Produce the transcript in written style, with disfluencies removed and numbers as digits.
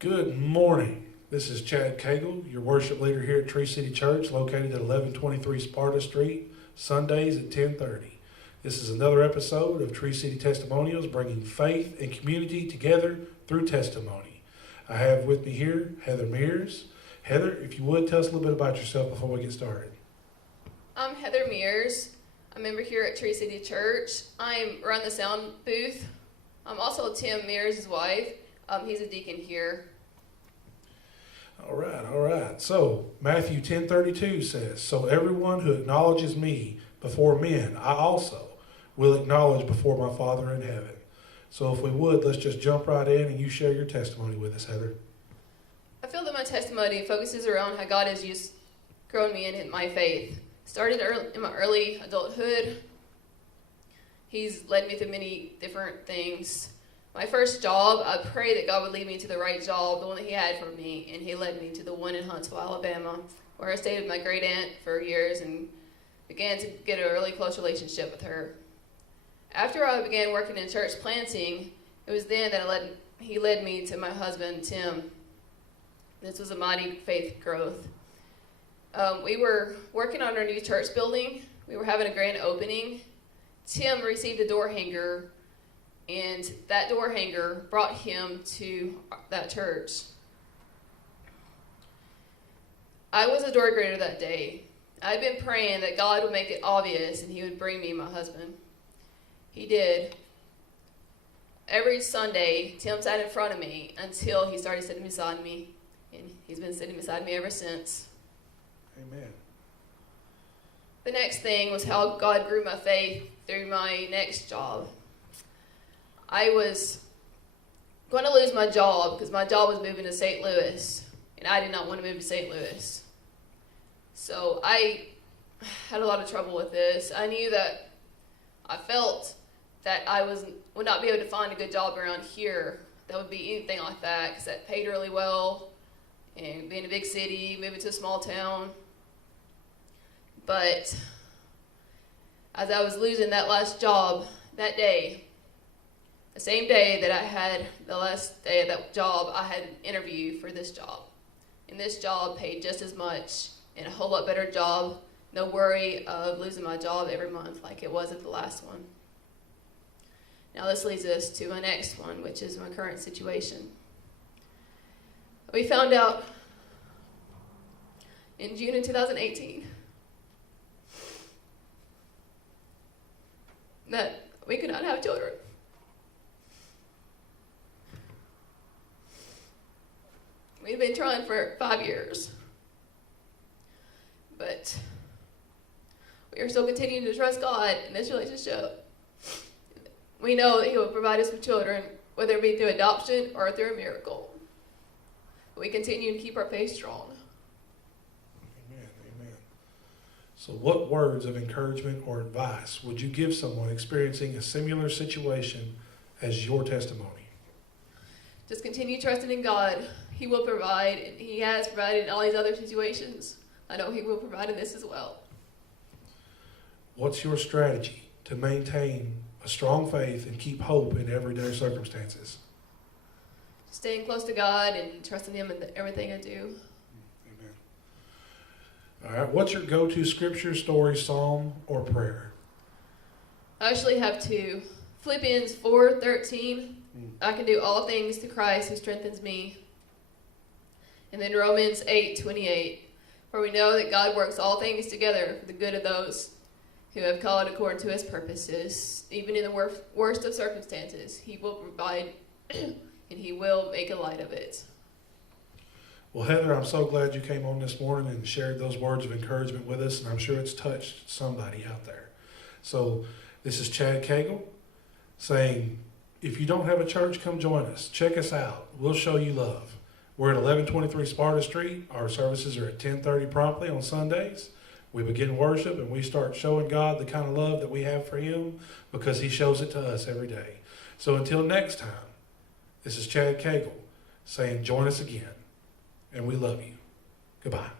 Good morning. This is Chad Cagle, your worship leader here at Tree City Church, located at 1123 Sparta Street, Sundays at 10:30. This is another episode of Tree City Testimonials, bringing faith and community together through testimony. I have with me here Heather Mears. Heather, if you would, tell us a little bit about yourself before we get started. I'm Heather Mears. I'm a member here at Tree City Church. I'm around the sound booth. I'm also Tim Mears' wife. He's a deacon here. All right. So Matthew 10:32 says, "So everyone who acknowledges me before men, I also will acknowledge before my Father in heaven." So if we would, let's just jump right in and you share your testimony with us, Heather. I feel that my testimony focuses around how God has grown me in my faith. Started in my early adulthood. He's led me through many different things. My first job, I prayed that God would lead me to the right job, the one that He had for me, and He led me to the one in Huntsville, Alabama, where I stayed with my great aunt for years and began to get a really close relationship with her. After I began working in church planting, it was then that He led me to my husband, Tim. This was a mighty faith growth. We were working on our new church building. We were having a grand opening. Tim received a door hanger, and that door hanger brought him to that church. I was a door greeter that day. I'd been praying that God would make it obvious and He would bring me my husband. He did. Every Sunday, Tim sat in front of me until he started sitting beside me, and he's been sitting beside me ever since. Amen. The next thing was how God grew my faith through my next job. I was going to lose my job because my job was moving to St. Louis, and I did not want to move to St. Louis. So I had a lot of trouble with this. I knew that I felt that I would not be able to find a good job around here that would be anything like that, because that paid really well, and being a big city, moving to a small town. But as I was losing that last job that day, the same day that I had the last day of that job, I had an interview for this job. And this job paid just as much and a whole lot better job. No worry of losing my job every month like it was at the last one. Now this leads us to my next one, which is my current situation. We found out in June of 2018 that we could not have children. We'd been trying for 5 years, but we are still continuing to trust God in this relationship. We know that He will provide us with children, whether it be through adoption or through a miracle. We continue to keep our faith strong. Amen. So what words of encouragement or advice would you give someone experiencing a similar situation as your testimony? Just continue trusting in God. He will provide, and He has provided in all these other situations. I know He will provide in this as well. What's your strategy to maintain a strong faith and keep hope in everyday circumstances? Staying close to God and trusting Him in everything I do. Amen. All right, what's your go-to scripture, story, psalm, or prayer? I actually have two. Philippians 4:13. I can do all things through Christ who strengthens me. And then Romans 8:28. For we know that God works all things together for the good of those who have called according to His purposes. Even in the worst of circumstances, He will provide and He will make a light of it. Well, Heather, I'm so glad you came on this morning and shared those words of encouragement with us, and I'm sure it's touched somebody out there. So this is Chad Cagle saying, if you don't have a church, come join us. Check us out. We'll show you love. We're at 1123 Sparta Street. Our services are at 10:30 promptly on Sundays. We begin worship and we start showing God the kind of love that we have for Him because He shows it to us every day. So until next time, this is Chad Cagle saying join us again, and we love you. Goodbye.